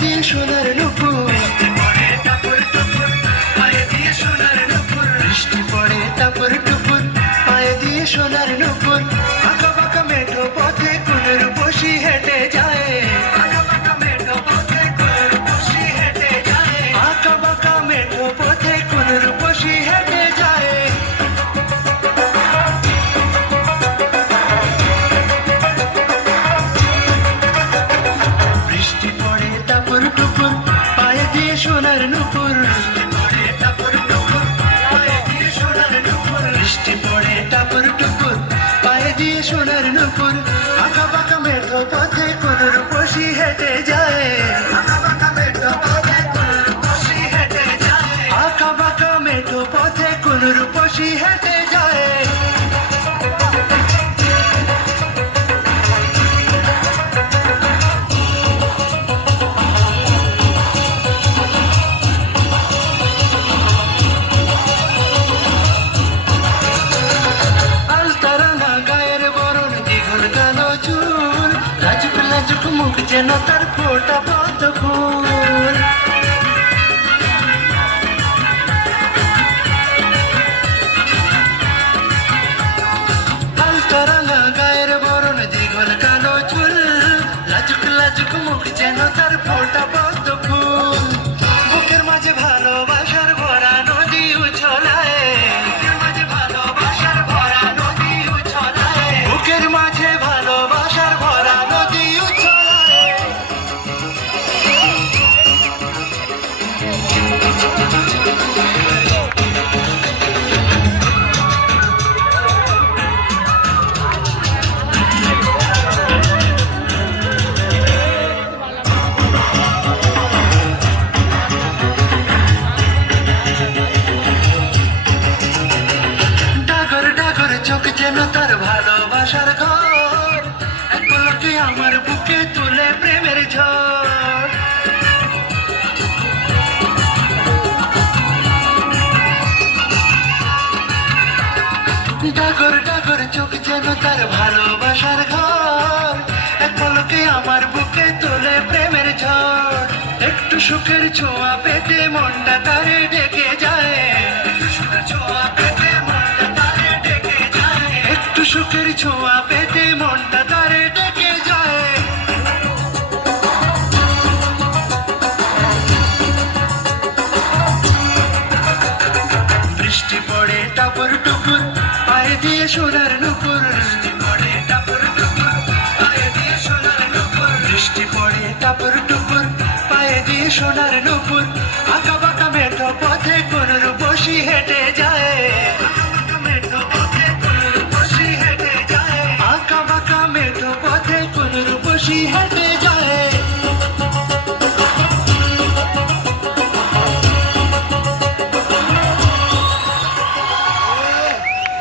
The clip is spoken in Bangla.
দিয়ে সোনার নুপুর, বৃষ্টি পড়ে টাপুর টুপুর, পায়ে দিয়ে সোনার নুপুর। আঁকা বাঁকা মেঠো পথে কোন রূপসী হেঁটে যায়, আঁকা বাঁকা মেঠো পথে কোন রূপসী হেঁটে যায়, আঁকা বাঁকা মেঠো পথে কোন রূপসী হেঁটে যায়। বৃষ্টি পড়ে টাপুর টুপুর, পায়ে দিয়ে সোনার নুপুর, বৃষ্টি পড়ে টাপুর টুপুর, পায়ে দিয়ে সোনার নুপুর। আঁকা বাঁকা মেঠো পথে কোন রূপসী হেঁটে যায়, আঁকা বাঁকা মেঠো পথে কোন রূপসী হেঁটে যায়, আঁকা বাঁকা মেঠো পথে কোন রূপসী হেঁটে যায়। লাজুক মুখ যেন তার ফোটা পদ্ম ফুল, হালকা রাঙা গায়ের বরণ দীঘল কালো চুল, লাজুক লাজুক মুখ যেন তার ফোটা পদ্ম ফুল। বুকের মাঝে ভালোবাসার ভরা নদী উছলায়, বুকের মাঝে ভালোবাসার ভরা নদী উছলায়, বুকের মাঝে ভালোবাসার ভরা নদী উছলায়। ডাগর ডাগর চোখ যেন তার ভালোবাসার ঘর, এক পলকে আমার বুকে তুলে প্রেমের ঝড়। ডাগর ডাগর চোখ যেন তার ভালোবাসার ঘর, এক পলকে আমার বুকে তুলে প্রেমের ঝড়। একটু সুখের ছোঁয়া পেতে মনটা তারে ডেকে যায়, একটু সুখের ছোঁয়া পেতে মনটা তারে ডেকে যায়, একটু সুখের ছোঁয়া পেতে মনটা তারে ডেকে যায়। বৃষ্টি পড়ে টাপুর টুপুর, পায়ে দিয়ে সোনার নুপুর, বৃষ্টি পড়ে টাপুর টুপুর, পায়ে দিয়ে সোনার নুপুর, বৃষ্টি পড়ে টাপুর টুপুর, পায়ে দিয়ে সোনার নুপুর। আঁকা বাঁকা মেঠো